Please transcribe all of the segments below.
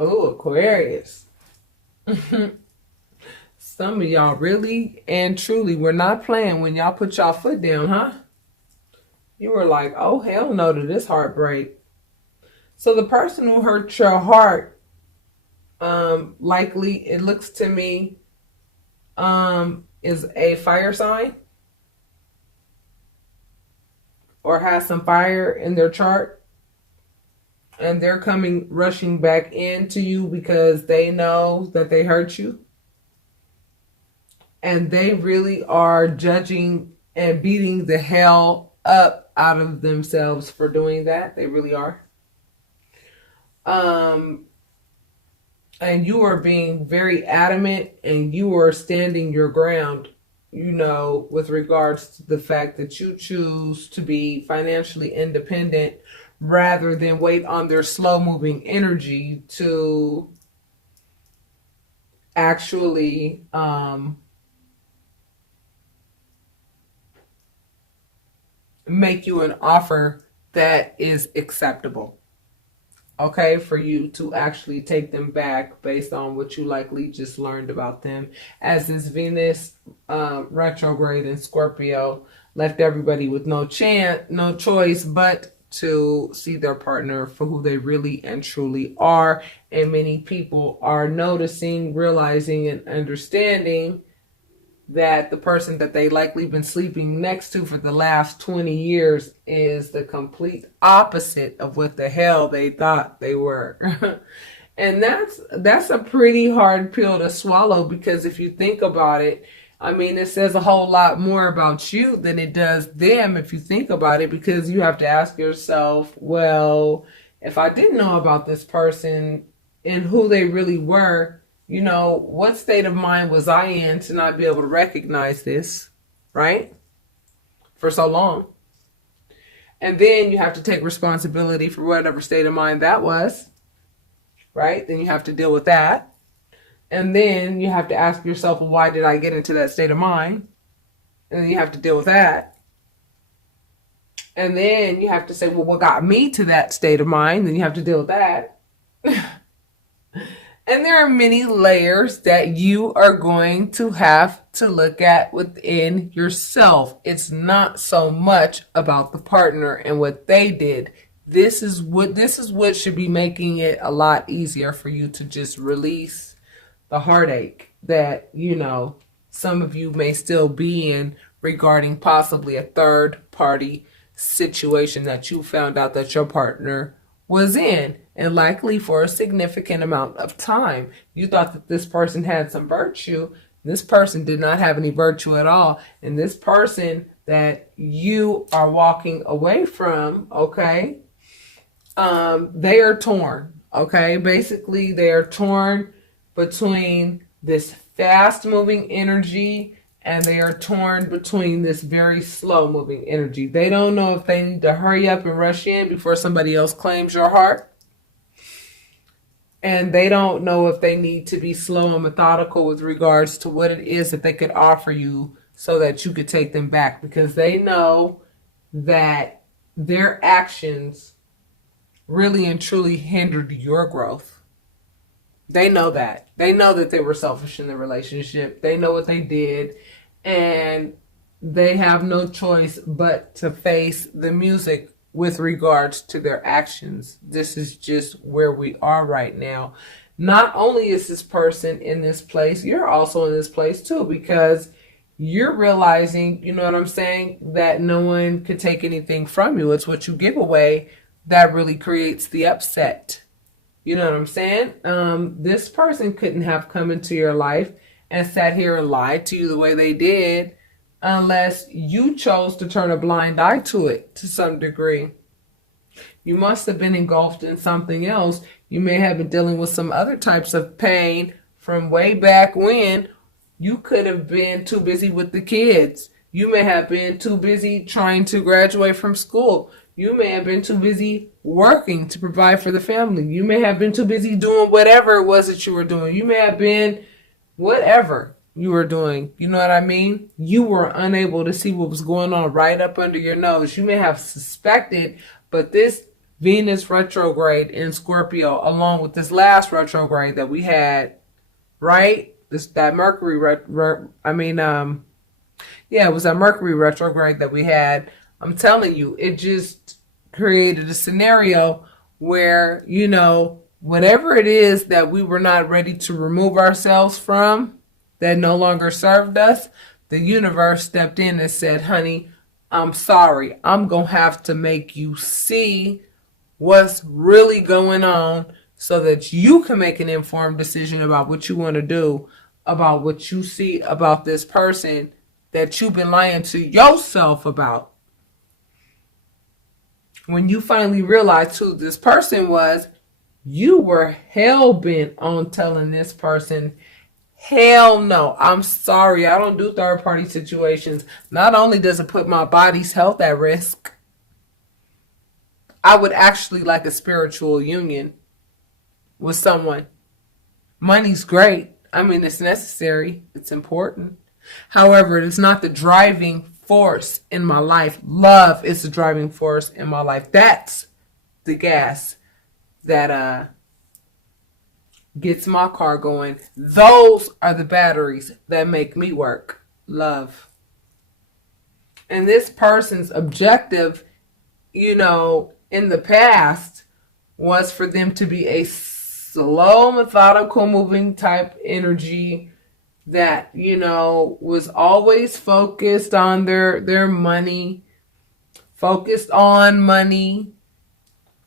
Oh, Aquarius. Some of y'all really and truly were not playing when y'all put y'all foot down, huh? You were like, oh, hell no to this heartbreak. So the person who hurt your heart, likely, it looks to me, is a fire sign or has some fire in their chart. And they're coming rushing back into you because they know that they hurt you. And they really are judging and beating the hell up out of themselves for doing that. They really are. And you are being very adamant and you are standing your ground, with regards to the fact that you choose to be financially independent rather than wait on their slow moving energy to actually make you an offer that is acceptable. Okay, for you to actually take them back based on what you likely just learned about them. As this Venus retrograde in Scorpio left everybody with no choice but to see their partner for who they really and truly are. And many people are noticing, realizing, and understanding that the person that they likely been sleeping next to for the last 20 years is the complete opposite of what the hell they thought they were. And that's a pretty hard pill to swallow, because if you think about it, I mean, it says a whole lot more about you than it does them if you think about it, because you have to ask yourself, well, if I didn't know about this person and who they really were, what state of mind was I in to not be able to recognize this, right? For so long. And then you have to take responsibility for whatever state of mind that was, right? Then you have to deal with that. And then you have to ask yourself, well, why did I get into that state of mind? And then you have to deal with that. And then you have to say, well, what got me to that state of mind? Then you have to deal with that. And there are many layers that you are going to have to look at within yourself. It's not so much about the partner and what they did. This is what should be making it a lot easier for you to just release the heartache that, some of you may still be in regarding possibly a third party situation that you found out that your partner was in, and likely for a significant amount of time. You thought that this person had some virtue. This person did not have any virtue at all. And this person that you are walking away from, okay, they are torn, okay? Basically, they are torn between this fast-moving energy and they are torn between this very slow-moving energy. They don't know if they need to hurry up and rush in before somebody else claims your heart. And they don't know if they need to be slow and methodical with regards to what it is that they could offer you so that you could take them back. Because they know that their actions really and truly hindered your growth. They know that. They know that they were selfish in the relationship. They know what they did. And they have no choice but to face the music with regards to their actions. This is just where we are right now. Not only is this person in this place, you're also in this place too, because you're realizing, you know what I'm saying, that no one could take anything from you. It's what you give away that really creates the upset. You know what I'm saying? This person couldn't have come into your life and sat here and lied to you the way they did unless you chose to turn a blind eye to it to some degree. You must have been engulfed in something else. You may have been dealing with some other types of pain from way back when. You could have been too busy with the kids. You may have been too busy trying to graduate from school. You may have been too busy working to provide for the family. You may have been too busy doing whatever it was that you were doing. You may have been whatever you were doing. You know what I mean? You were unable to see what was going on right up under your nose. You may have suspected, but this Venus retrograde in Scorpio, along with this last retrograde that we had, right? That Mercury, it was that Mercury retrograde that we had. I'm telling you, it just created a scenario where, whatever it is that we were not ready to remove ourselves from, that no longer served us, the universe stepped in and said, honey, I'm sorry. I'm going to have to make you see what's really going on so that you can make an informed decision about what you want to do, about what you see about this person that you've been lying to yourself about. When you finally realized who this person was, you were hell-bent on telling this person, hell no, I'm sorry, I don't do third-party situations. Not only does it put my body's health at risk, I would actually like a spiritual union with someone. Money's great. I mean, it's necessary. It's important. However, it is not the driving force in my life. Love is the driving force in my life. That's the gas that gets my car going. Those are the batteries that make me work. Love. And this person's objective, in the past was for them to be a slow, methodical, moving type energy that, was always focused on their money, focused on money,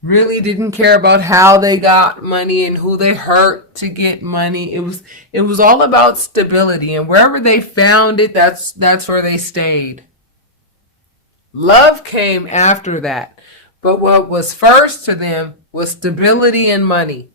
really didn't care about how they got money and who they hurt to get money. It was all about stability, and wherever they found it, that's where they stayed. Love came after that. But what was first to them was stability and money.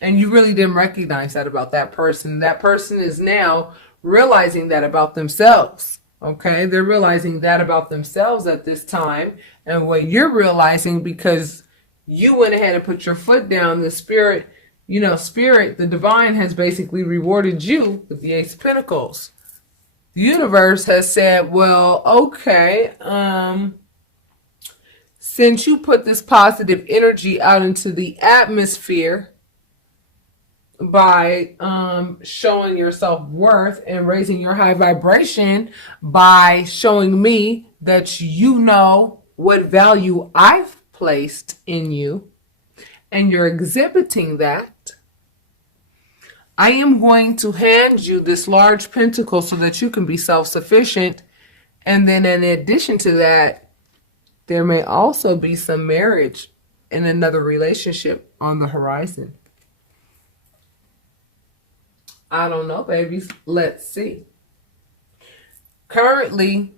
And you really didn't recognize that about that person. That person is now realizing that about themselves. Okay? They're realizing that about themselves at this time. And what you're realizing, because you went ahead and put your foot down, the spirit, the divine has basically rewarded you with the Ace of Pentacles. The universe has said, well, okay, since you put this positive energy out into the atmosphere by showing your self-worth and raising your high vibration by showing me that you know what value I've placed in you, and you're exhibiting that, I am going to hand you this large pentacle so that you can be self-sufficient. And then in addition to that, there may also be some marriage and another relationship on the horizon. I don't know, babies. Let's see. Currently,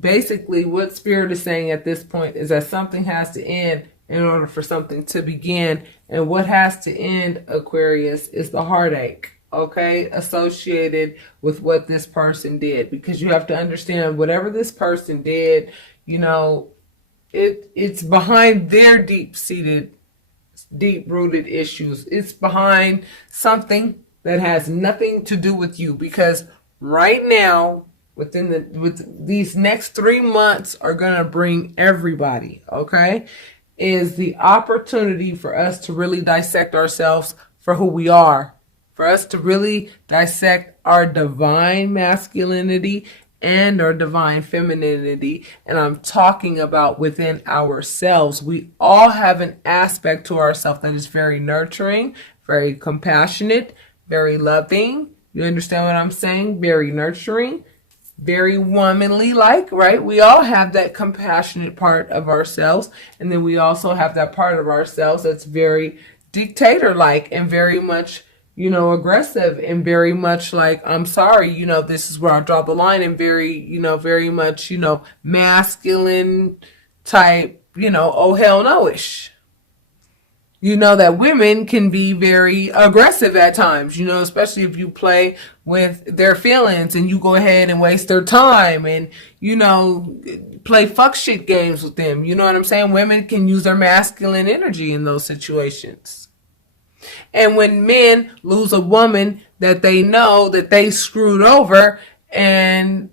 basically what Spirit is saying at this point is that something has to end in order for something to begin. And what has to end, Aquarius, is the heartache, okay, associated with what this person did. Because you have to understand, whatever this person did, it's behind their deep-seated, deep-rooted issues. It's behind something that has nothing to do with you. Because right now, with these next 3 months are going to bring everybody, okay, is the opportunity for us to really dissect ourselves for who we are, for us to really dissect our divine masculinity and our divine femininity. And I'm talking about within ourselves. We all have an aspect to ourselves that is very nurturing, very compassionate, very loving. You understand what I'm saying? Very nurturing, very womanly like, right? We all have that compassionate part of ourselves. And then we also have that part of ourselves that's very dictator-like and very much, aggressive and very much like, I'm sorry, this is where I draw the line, and very, very much, masculine type, oh hell no-ish. That women can be very aggressive at times, especially if you play with their feelings and you go ahead and waste their time and, play fuck shit games with them. You know what I'm saying? Women can use their masculine energy in those situations. And when men lose a woman that they know that they screwed over, and,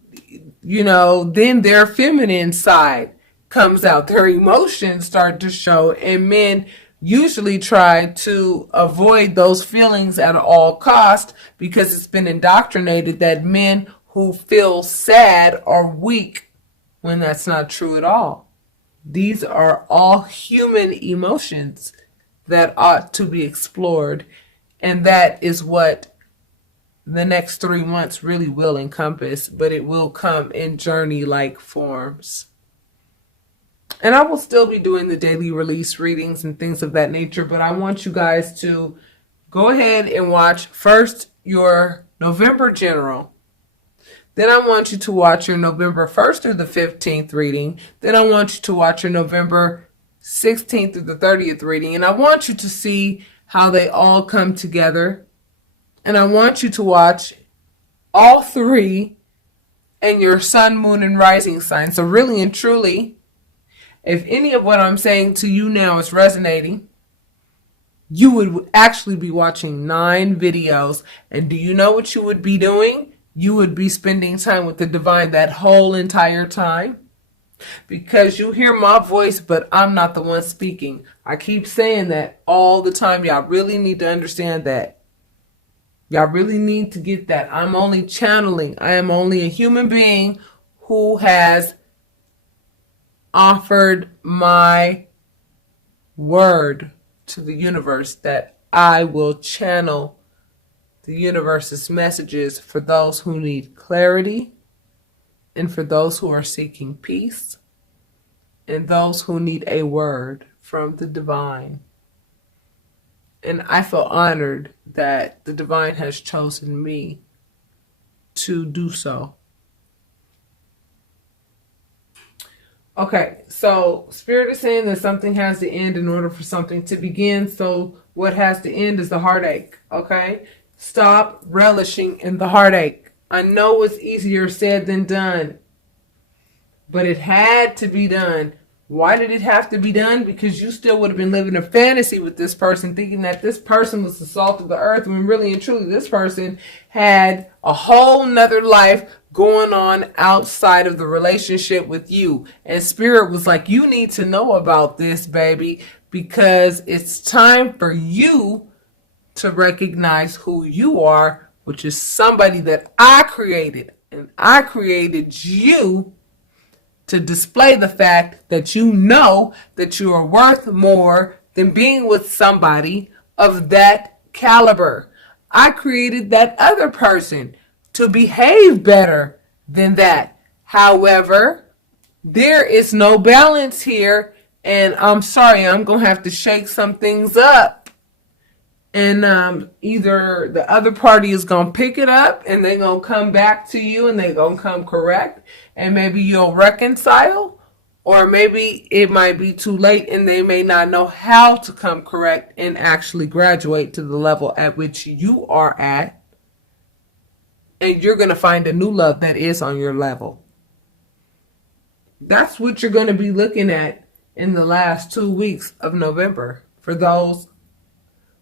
then their feminine side comes out. Their emotions start to show, and men usually try to avoid those feelings at all cost because it's been indoctrinated that men who feel sad are weak, when that's not true at all. These are all human emotions that ought to be explored, and that is what the next 3 months really will encompass, but it will come in journey-like forms. And I will still be doing the daily release readings and things of that nature, but I want you guys to go ahead and watch first your November general. Then I want you to watch your November 1st through the 15th reading. Then I want you to watch your November 16th through the 30th reading. And I want you to see how they all come together. And I want you to watch all three and your sun, moon, and rising sign. So really and truly, if any of what I'm saying to you now is resonating, you would actually be watching 9 videos. And do you know what you would be doing? You would be spending time with the divine that whole entire time. Because you hear my voice, but I'm not the one speaking. I keep saying that all the time. Y'all really need to understand that. Y'all really need to get that. I'm only channeling. I am only a human being who has offered my word to the universe that I will channel the universe's messages for those who need clarity, and for those who are seeking peace, and those who need a word from the divine. And I feel honored that the divine has chosen me to do so. Okay, so Spirit is saying that something has to end in order for something to begin. So what has to end is the heartache, okay? Stop relishing in the heartache. I know it's easier said than done, but it had to be done. Why did it have to be done? Because you still would have been living a fantasy with this person, thinking that this person was the salt of the earth, when really and truly this person had a whole nother life going on outside of the relationship with you. And Spirit was like, you need to know about this, baby, because it's time for you to recognize who you are, which is somebody that I created. And I created you to display the fact that you know that you are worth more than being with somebody of that caliber. I created that other person to behave better than that. However, there is no balance here, and I'm sorry, I'm going to have to shake some things up. And either the other party is going to pick it up and they're going to come back to you and they're going to come correct, and maybe you'll reconcile, or maybe it might be too late and they may not know how to come correct and actually graduate to the level at which you are at, and you're going to find a new love that is on your level. That's what you're going to be looking at in the last 2 weeks of November for those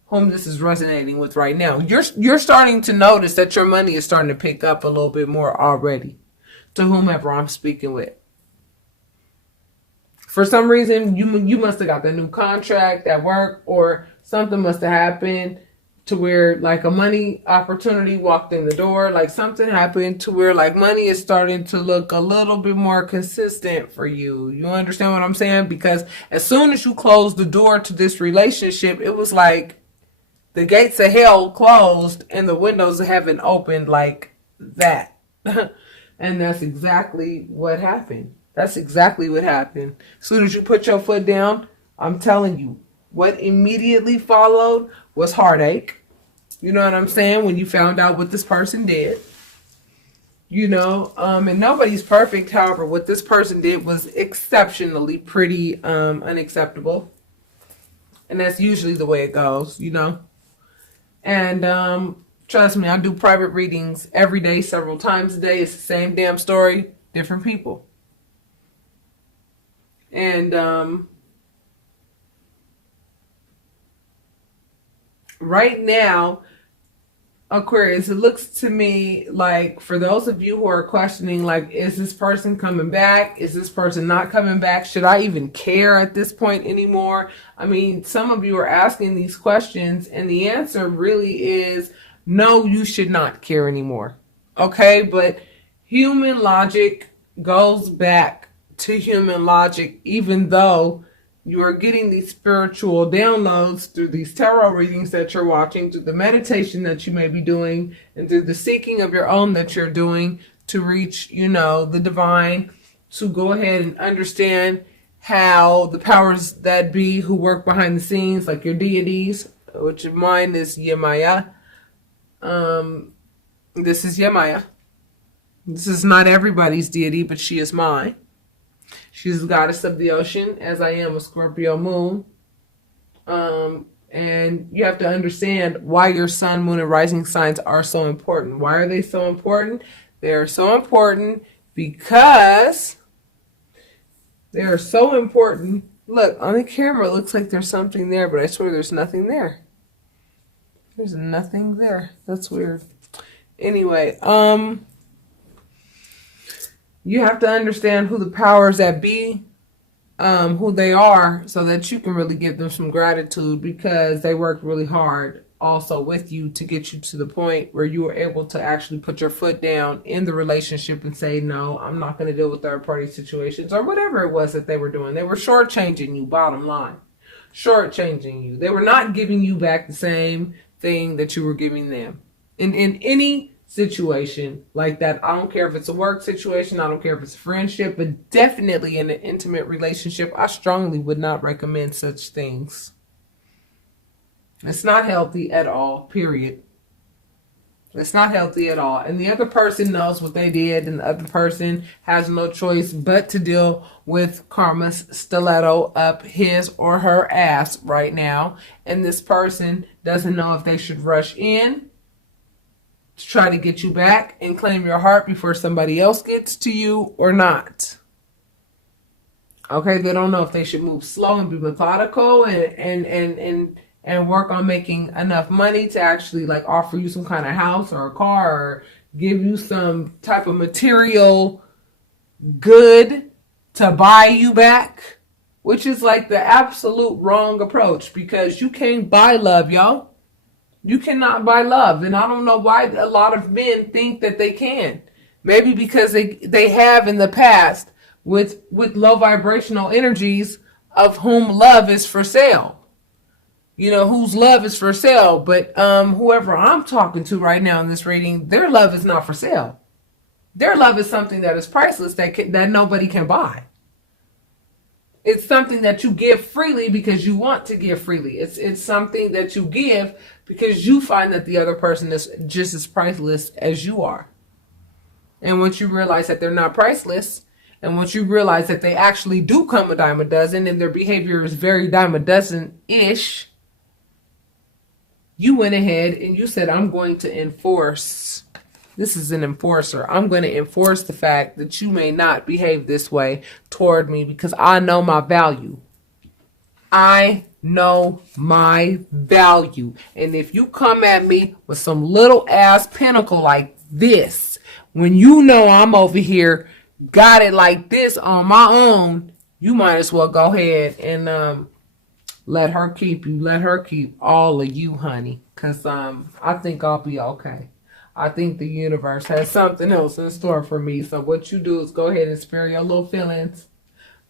whom this is resonating with right now. You're starting to notice that your money is starting to pick up a little bit more already, to whomever I'm speaking with. For some reason, you must have got the new contract at work, or something must have happened to where like a money opportunity walked in the door. Like something happened to where like money is starting to look a little bit more consistent for you. You understand what I'm saying? Because as soon as you closed the door to this relationship, it was like the gates of hell closed and the windows of heaven opened like that. And that's exactly what happened. That's exactly what happened. As soon as you put your foot down, I'm telling you, what immediately followed was heartache. You know what I'm saying? When you found out what this person did. You know, and nobody's perfect. However, what this person did was exceptionally pretty unacceptable. And that's usually the way it goes, you know. And trust me, I do private readings every day, several times a day. It's the same damn story, different people. And right now, Aquarius, it looks to me like, for those of you who are questioning, like, is this person coming back? Is this person not coming back? Should I even care at this point anymore? I mean, some of you are asking these questions, and the answer really is no, you should not care anymore. Okay, but human logic goes back to human logic, even though you are getting these spiritual downloads through these tarot readings that you're watching, through the meditation that you may be doing, and through the seeking of your own that you're doing to reach, the divine, to go ahead and understand how the powers that be who work behind the scenes, like your deities, which of mine is Yemaya. This is Yemaya. This is not everybody's deity, but she is mine. She's the goddess of the ocean, as I am a Scorpio moon. And you have to understand why your sun, moon, and rising signs are so important. Why are they so important? They are so important because they are so important. Look, on the camera, it looks like there's something there, but I swear there's nothing there. There's nothing there. That's weird. Anyway, you have to understand who the powers that be, who they are, so that you can really give them some gratitude, because they worked really hard also with you to get you to the point where you were able to actually put your foot down in the relationship and say, no, I'm not going to deal with third party situations, or whatever it was that they were doing. They were shortchanging you, bottom line. Shortchanging you. They were not giving you back the same thing that you were giving them. In any situation like that, I don't care if it's a work situation, I don't care if it's a friendship, but definitely in an intimate relationship, I strongly would not recommend such things. It's not healthy at all, period. It's not healthy at all. And the other person knows what they did, and the other person has no choice but to deal with karma's stiletto up his or her ass right now. And this person doesn't know if they should rush in to try to get you back and claim your heart before somebody else gets to you or not. Okay, they don't know if they should move slow and be methodical and work on making enough money to actually like offer you some kind of house or a car, or give you some type of material good to buy you back, which is like the absolute wrong approach, because you can't buy love, yo. You cannot buy love. And I don't know why a lot of men think that they can. Maybe because they have in the past with low vibrational energies of whom love is for sale. Whose love is for sale. But whoever I'm talking to right now in this reading, their love is not for sale. Their love is something that is priceless, that nobody can buy. It's something that you give freely because you want to give freely. It's something that you give because you find that the other person is just as priceless as you are. And once you realize that they're not priceless, and once you realize that they actually do come a dime a dozen, and their behavior is very dime a dozen-ish, you went ahead and you said, I'm going to enforce. This is an enforcer. I'm going to enforce the fact that you may not behave this way toward me, because I know my value. I know my value. And if you come at me with some little ass pinnacle like this, when you know I'm over here, got it like this on my own, you might as well go ahead and let her keep you. Let her keep all of you, honey. Because I think I'll be okay. I think the universe has something else in store for me. So what you do is go ahead and spare your little feelings.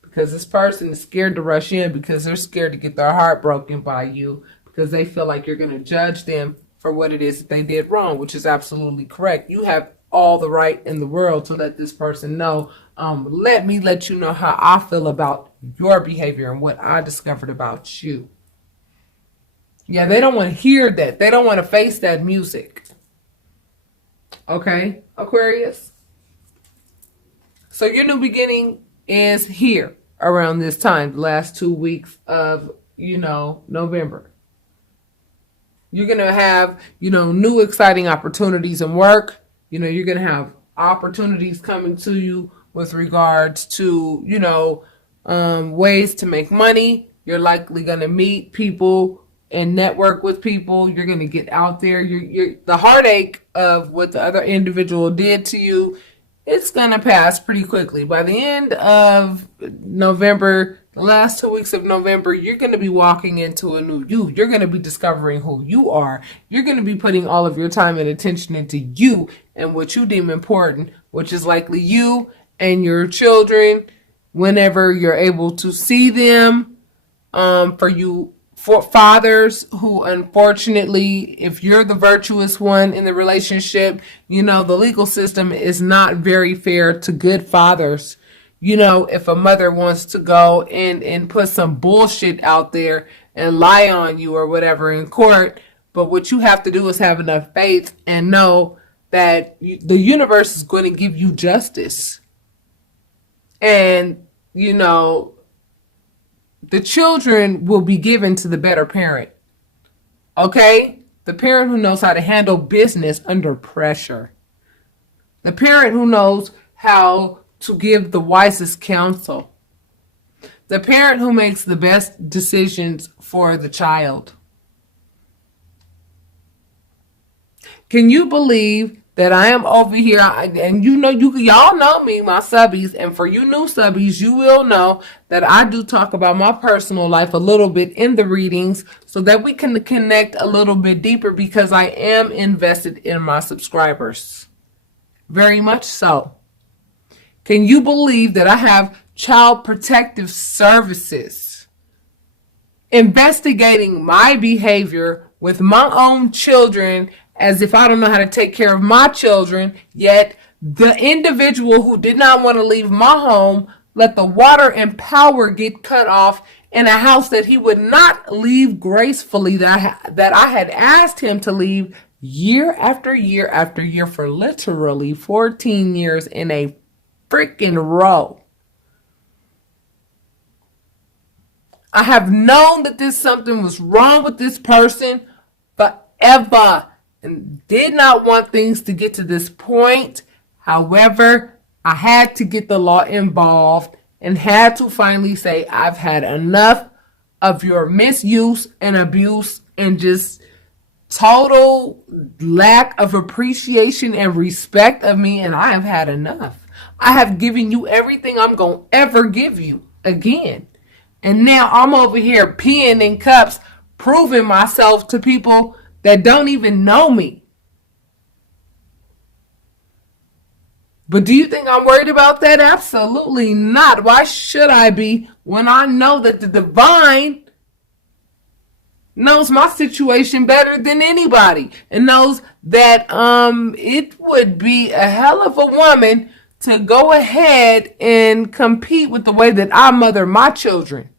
Because this person is scared to rush in, because they're scared to get their heart broken by you, because they feel like you're going to judge them for what it is that they did wrong, which is absolutely correct. You have all the right in the world to let this person know. Let me let you know how I feel about your behavior and what I discovered about you. Yeah, they don't want to hear that. They don't want to face that music. Okay, Aquarius? So your new beginning is here around this time, the last 2 weeks of, November. You're going to have, new exciting opportunities in work. You're going to have opportunities coming to you with regards to, ways to make money. You're likely going to meet people and network with people. You're going to get out there. The heartache of what the other individual did to you, it's going to pass pretty quickly. By the end of November, the last 2 weeks of November, you're going to be walking into a new you. You're going to be discovering who you are. You're going to be putting all of your time and attention into you and what you deem important, which is likely you and your children whenever you're able to see them. For fathers who, unfortunately, if you're the virtuous one in the relationship, the legal system is not very fair to good fathers. If a mother wants to go and put some bullshit out there and lie on you or whatever in court, but what you have to do is have enough faith and know that the universe is going to give you justice. And, the children will be given to the better parent. Okay? The parent who knows how to handle business under pressure. The parent who knows how to give the wisest counsel. The parent who makes the best decisions for the child. Can you believe that I am over here, and y'all know me, my subbies, and for you new subbies, you will know that I do talk about my personal life a little bit in the readings so that we can connect a little bit deeper, because I am invested in my subscribers. Very much so. Can you believe that I have child protective services investigating my behavior with my own children as if I don't know how to take care of my children, yet the individual who did not want to leave my home let the water and power get cut off in a house that he would not leave gracefully, that I had asked him to leave year after year after year for literally 14 years in a freaking row. I have known that something was wrong with this person forever, and did not want things to get to this point. However, I had to get the law involved and had to finally say, I've had enough of your misuse and abuse and just total lack of appreciation and respect of me, and I have had enough. I have given you everything I'm going to ever give you again. And now I'm over here peeing in cups, proving myself to people that don't even know me. But do you think I'm worried about that? Absolutely not. Why should I be when I know that the divine knows my situation better than anybody and knows that it would be a hell of a woman to go ahead and compete with the way that I mother my children.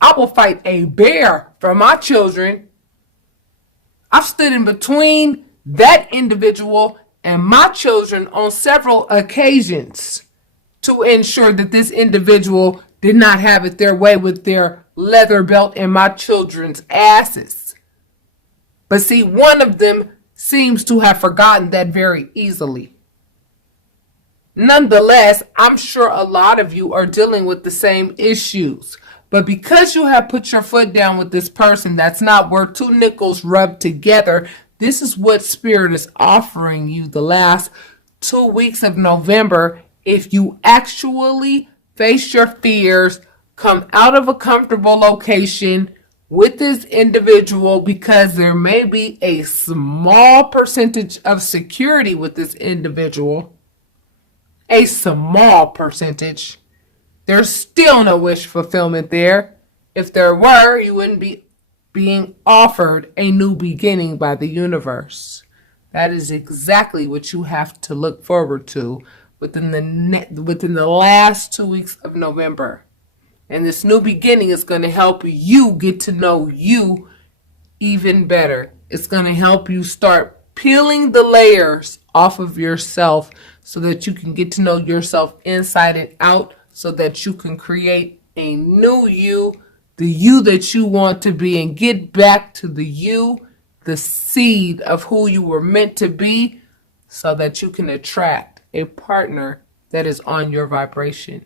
I will fight a bear for my children. I've stood in between that individual and my children on several occasions to ensure that this individual did not have it their way with their leather belt in my children's asses. But see, one of them seems to have forgotten that very easily. Nonetheless, I'm sure a lot of you are dealing with the same issues. But because you have put your foot down with this person that's not worth two nickels rubbed together, this is what Spirit is offering you the last 2 weeks of November. If you actually face your fears, come out of a comfortable location with this individual, because there may be a small percentage of security with this individual, a small percentage. There's still no wish fulfillment there. If there were, you wouldn't be being offered a new beginning by the universe. That is exactly what you have to look forward to within the last 2 weeks of November. And this new beginning is going to help you get to know you even better. It's going to help you start peeling the layers off of yourself so that you can get to know yourself inside and out, so that you can create a new you, the you that you want to be, and get back to the you, the seed of who you were meant to be, so that you can attract a partner that is on your vibration.